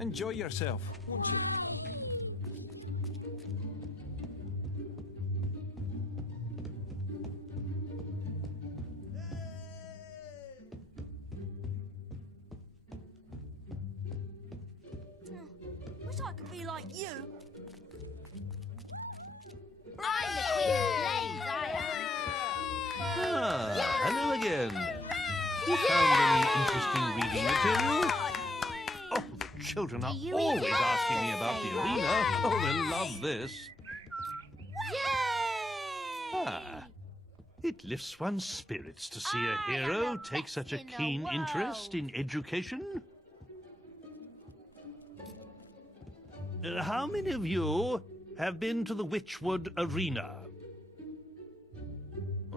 Enjoy yourself, won't you? Wish I could be like you. I'm the queen of flames, I am. Ah, hello again. You found any interesting reading material? Oh, the children are always asking me about the arena. Oh, they'll love this. Ah, it lifts one's spirits to see a hero take such a keen interest in education. How many of you have been to the Witchwood Arena?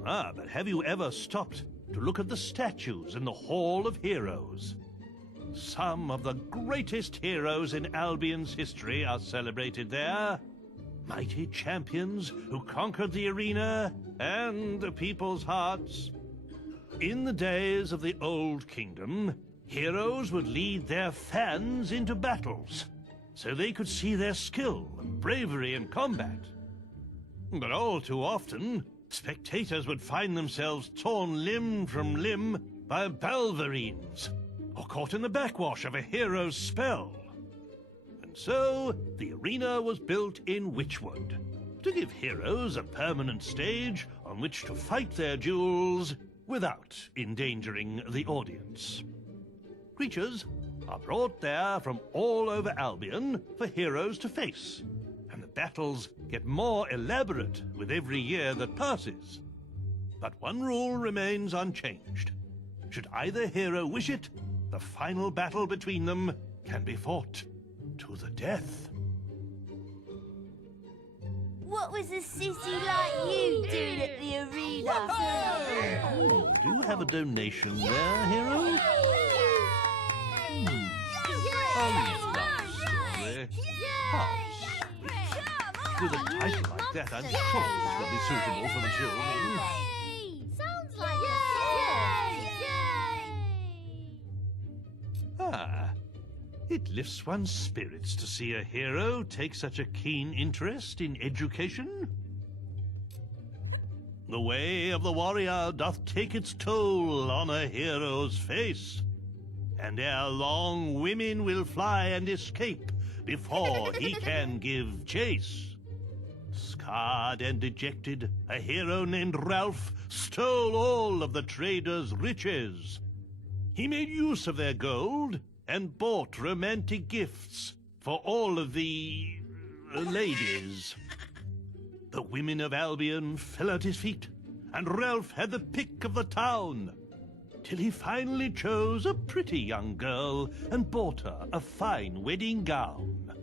Ah, but have you ever stopped to look at the statues in the Hall of Heroes? Some of the greatest heroes in Albion's history are celebrated there. Mighty champions who conquered the arena and the people's hearts. In the days of the Old Kingdom, heroes would lead their fans into battles, so they could see their skill and bravery in combat. But all too often, spectators would find themselves torn limb from limb by Balverines, or caught in the backwash of a hero's spell. And so, the arena was built in Witchwood, to give heroes a permanent stage on which to fight their duels without endangering the audience. Creatures are brought there from all over Albion for heroes to face, and the battles get more elaborate with every year that passes. But one rule remains unchanged. Should either hero wish it, the final battle between them can be fought to the death. What was a sissy like you doing at the arena? Oh, do you have a donation there, hero? Oh, nice story. How sweet. With a title like that, I'm sure it will be suitable for the children. Sounds like Ah, it lifts one's spirits to see a hero take such a keen interest in education. The way of the warrior doth take its toll on a hero's face, and ere long women will fly and escape before he can give chase. Scarred and dejected, a hero named Ralph stole all of the traders' riches. He made use of their gold and bought romantic gifts for all of the ladies. The women of Albion fell at his feet, and Ralph had the pick of the town, till he finally chose a pretty young girl and bought her a fine wedding gown.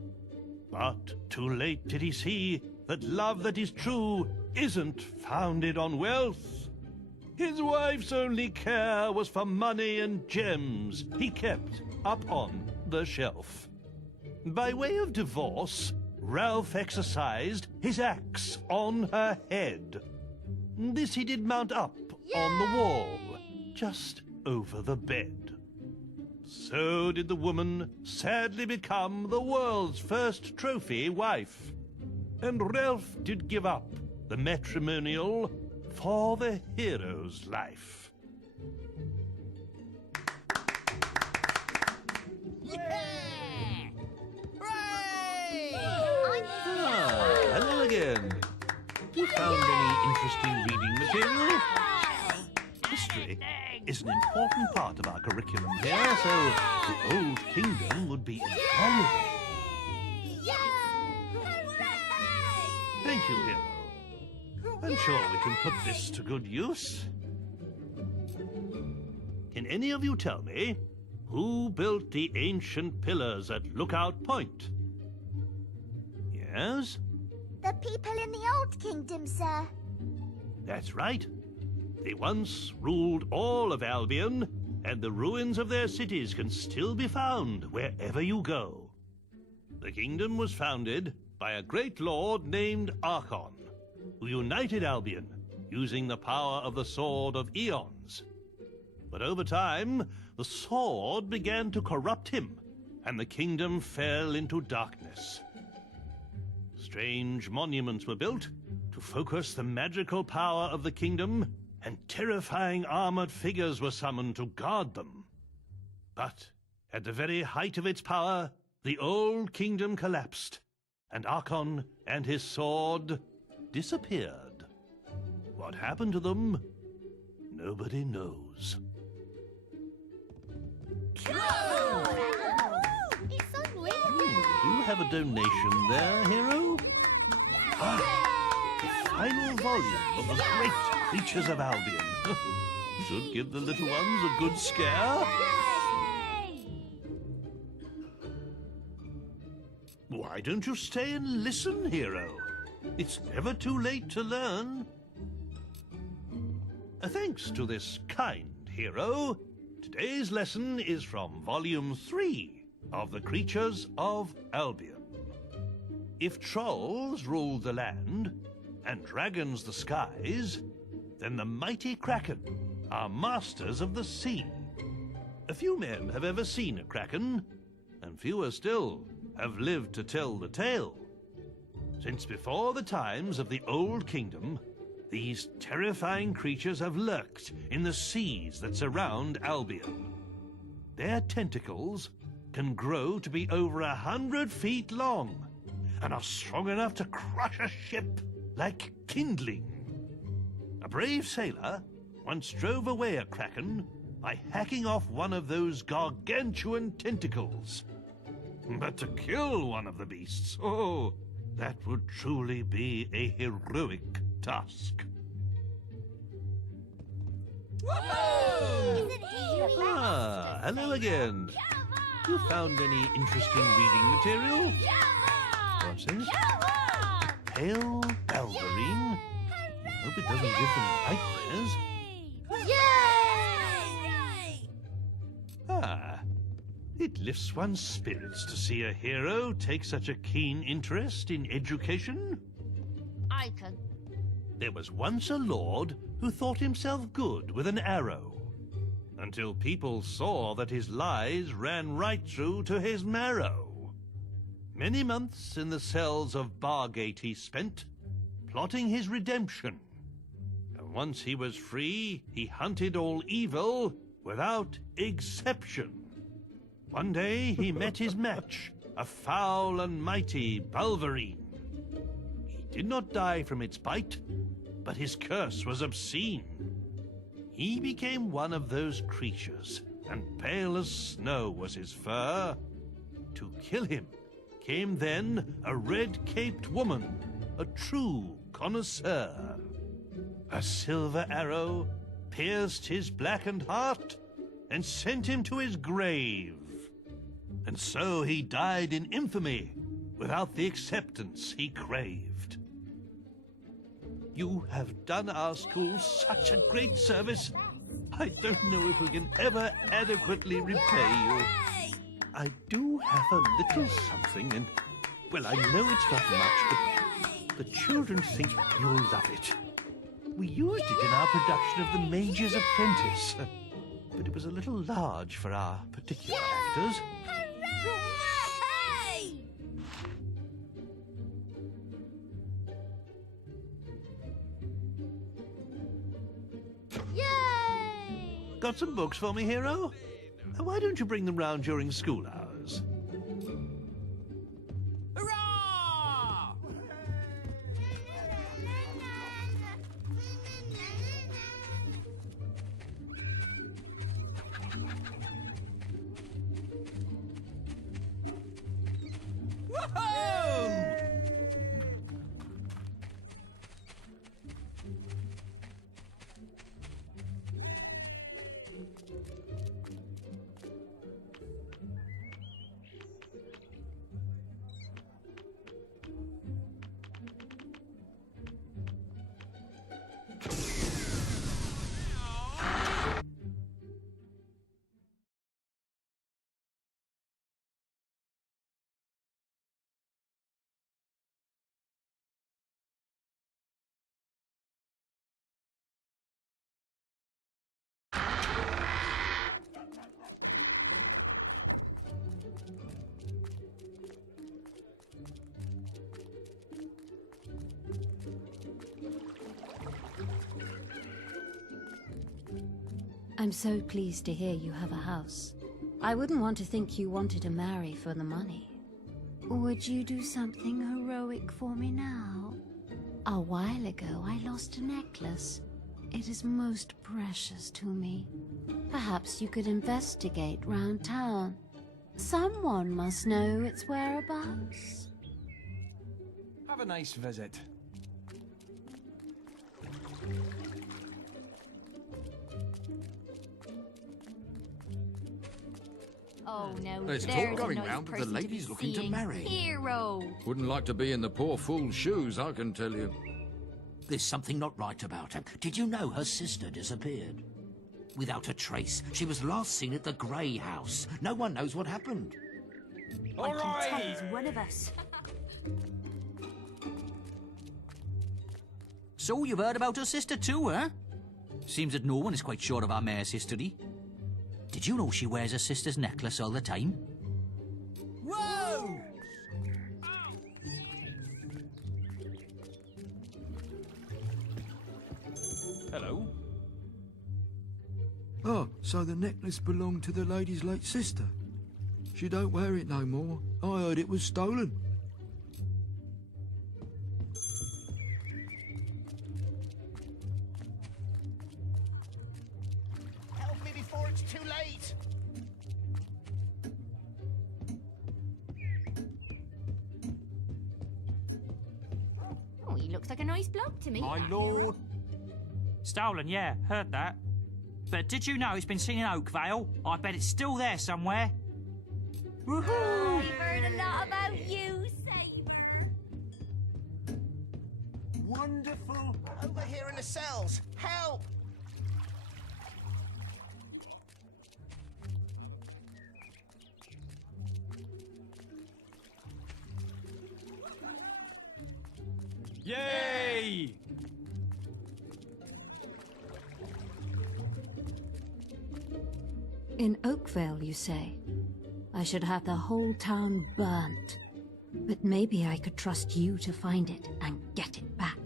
But too late did he see that love that is true isn't founded on wealth. His wife's only care was for money and gems he kept up on the shelf. By way of divorce, Ralph exercised his axe on her head. This he did mount up on the wall, just over the bed. So did the woman sadly become the world's first trophy wife. And Ralph did give up the matrimonial for the hero's life. Hello again. You found any interesting reading material? History is an important part of our curriculum here, so the Old Kingdom would be invaluable. Thank you, hero. I'm sure we can put this to good use. Can any of you tell me who built the ancient pillars at Lookout Point? Yes? The people in the Old Kingdom, sir. That's right. They once ruled all of Albion, and the ruins of their cities can still be found wherever you go. The kingdom was founded by a great lord named Archon, who united Albion using the power of the Sword of Eons. But over time, the sword began to corrupt him, and the kingdom fell into darkness. Strange monuments were built to focus the magical power of the kingdom, and terrifying armored figures were summoned to guard them. But at the very height of its power, the old kingdom collapsed, and Archon and his sword disappeared. What happened to them? Nobody knows. It's unreal. Do you have a donation there, hero? The final volume of the great creatures of Albion. Should give the little ones a good scare. Why don't you stay and listen, hero? It's never too late to learn. Thanks to this kind hero, today's lesson is from Volume 3 of the Creatures of Albion. If trolls ruled the land and dragons the skies, then the mighty Kraken are masters of the sea. A few men have ever seen a Kraken, and fewer still have lived to tell the tale. Since before the times of the Old Kingdom, these terrifying creatures have lurked in the seas that surround Albion. Their tentacles can grow to be over 100 feet long and are strong enough to crush a ship like kindling. A brave sailor once drove away a Kraken by hacking off one of those gargantuan tentacles. But to kill one of the beasts, oh, that would truly be a heroic task. Hello again. You found any interesting reading material? What's this? Pale Balverine? Hope it doesn't give them nightmares. It lifts one's spirits to see a hero take such a keen interest in education. I can. There was once a lord who thought himself good with an arrow, until people saw that his lies ran right through to his marrow. Many months in the cells of Bargate he spent, plotting his redemption. And once he was free, he hunted all evil without exception. One day he met his match, a foul and mighty Balverine. He did not die from its bite, but his curse was obscene. He became one of those creatures, and pale as snow was his fur. To kill him came then a red-caped woman, a true connoisseur. A silver arrow pierced his blackened heart and sent him to his grave. And so he died in infamy, without the acceptance he craved. You have done our school such a great service. I don't know if we can ever adequately repay you. I do have a little something, and, well, I know it's not much, but the children think you'll love it. We used it in our production of The Mage's Apprentice, but it was a little large for our particular actors. Got some books for me, hero? Why don't you bring them round during school hours? I'm so pleased to hear you have a house. I wouldn't want to think you wanted to marry for the money. Would you do something heroic for me now? A while ago, I lost a necklace. It is most precious to me. Perhaps you could investigate round town. Someone must know its whereabouts. Have a nice visit. Oh no, There's talk there's going a nice round that the person lady's to be looking to seeing. marry. Hero. Wouldn't like to be in the poor fool's shoes, I can tell you. There's something not right about her. Did you know her sister disappeared? Without a trace. She was last seen at the Grey House. No one knows what happened. All I can tell right. he's one of us. So you've heard about her sister too, eh? Seems that no one is quite sure of our mayor's history. Did you know she wears her sister's necklace all the time? Whoa! Hello. Oh, so the necklace belonged to the lady's late sister. She don't wear it no more. I heard it was stolen. Help me before it's too late! Oh, he looks like a nice bloke to me. My lord! Stolen, yeah, heard that. But did you know it's been seen in Oakvale? I bet it's still there somewhere. Woohoo! I've heard a lot about you, Saber. Wonderful! Over here in the cells! Help! Yay! In Oakvale, you say? I should have the whole town burnt. But maybe I could trust you to find it and get it back.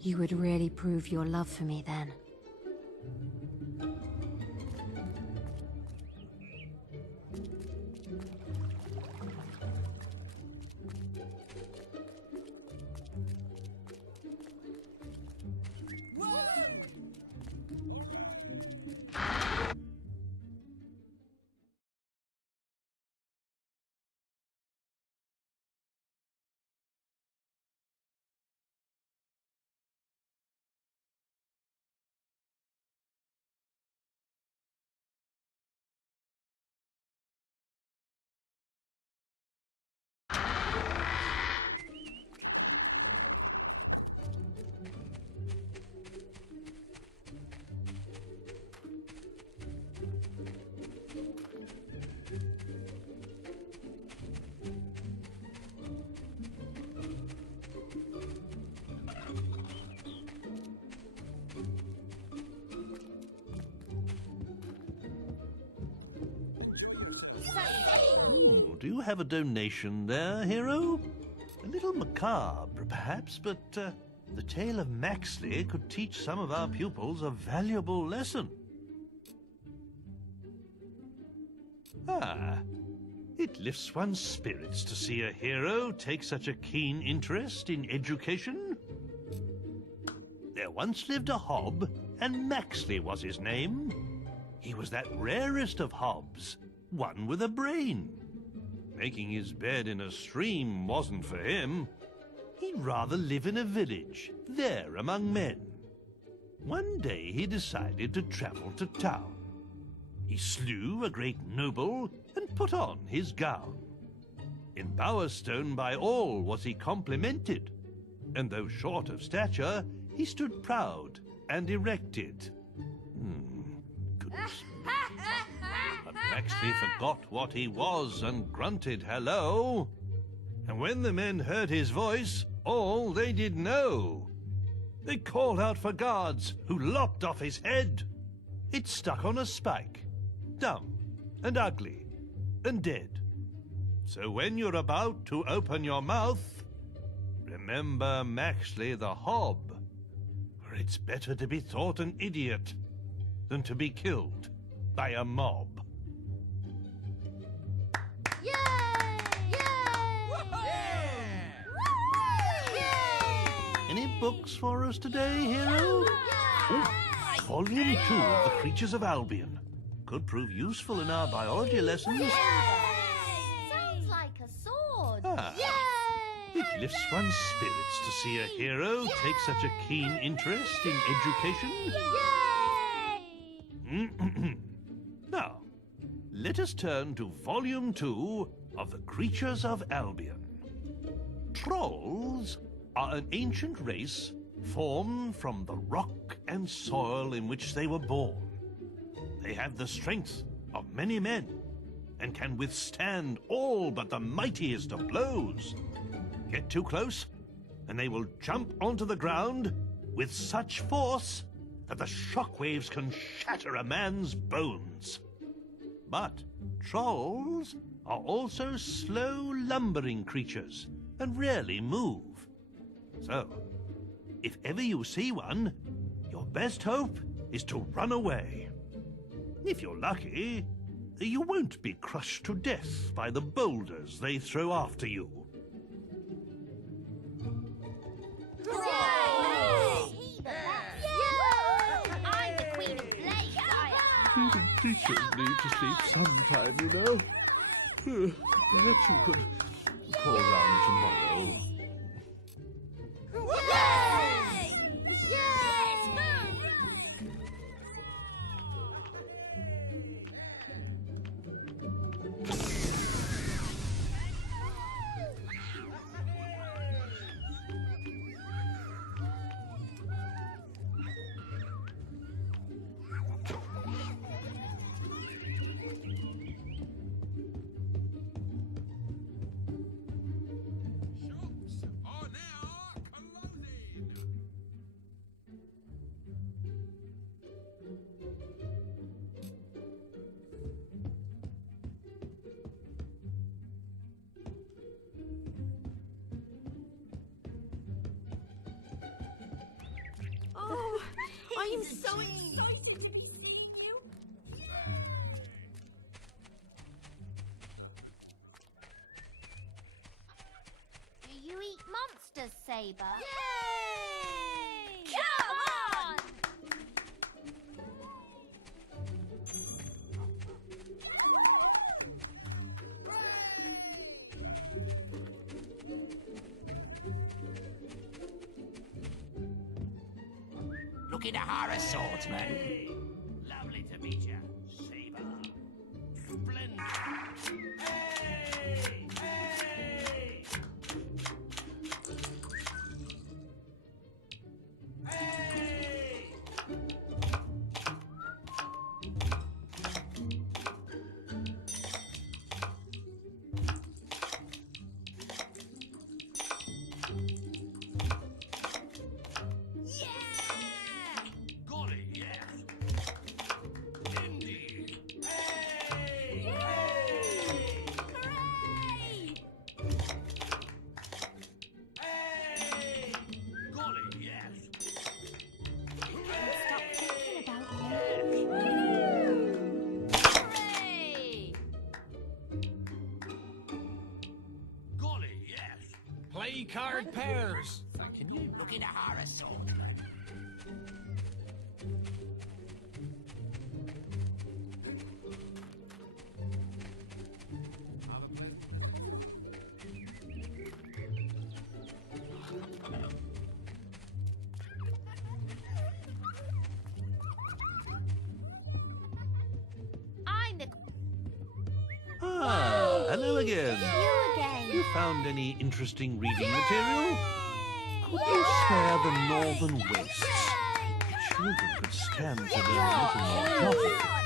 You would really prove your love for me then. Do you have a donation there, hero? A little macabre, perhaps, but the tale of Maxley could teach some of our pupils a valuable lesson. Ah, it lifts one's spirits to see a hero take such a keen interest in education. There once lived a hob, and Maxley was his name. He was that rarest of hobs, one with a brain. Making his bed in a stream wasn't for him. He'd rather live in a village, there among men. One day he decided to travel to town. He slew a great noble and put on his gown. In Bowerstone by all was he complimented, and though short of stature, he stood proud and erected. Goodness. But Maxley forgot what he was and grunted hello. And when the men heard his voice, all they did know. They called out for guards, who lopped off his head. It stuck on a spike, dumb and ugly and dead. So when you're about to open your mouth, remember Maxley the Hob, for it's better to be thought an idiot than to be killed by a mob. Yay! Yay! Any books for us today, hero? Oh, Volume 2 of The Creatures of Albion. Could prove useful in our biology lessons. Sounds like a sword. Ah, it lifts one's spirits to see a hero take such a keen interest in education. Now, let us turn to Volume 2 of The Creatures of Albion. Trolls are an ancient race formed from the rock and soil in which they were born. They have the strength of many men and can withstand all but the mightiest of blows. Get too close, and they will jump onto the ground with such force that the shockwaves can shatter a man's bones. But trolls are also slow, lumbering creatures and rarely move. So, if ever you see one, your best hope is to run away. If you're lucky, you won't be crushed to death by the boulders they throw after you. I'm the Queen of Blades, I am. Even teachers need to sleep sometime, you know. Perhaps you could call round tomorrow. Oh, I am so excited to be seeing you. Do you eat monsters, Saber? Yay! Come on! Looking to hire a swordsman? Lovely to meet you, Saber. Splendid. Hey! Hey! Hey! Golly, yes. Indeed. Hey! Hey! Golly, yes. Stop thinking about me. Hooray! Golly, yes. Play card pairs. Thanking you. Looking to hire a sword. I'm the Ah, hello again. You again. You found any interesting reading material? Could you spare the northern wastes? The children could stand for their little more coffee.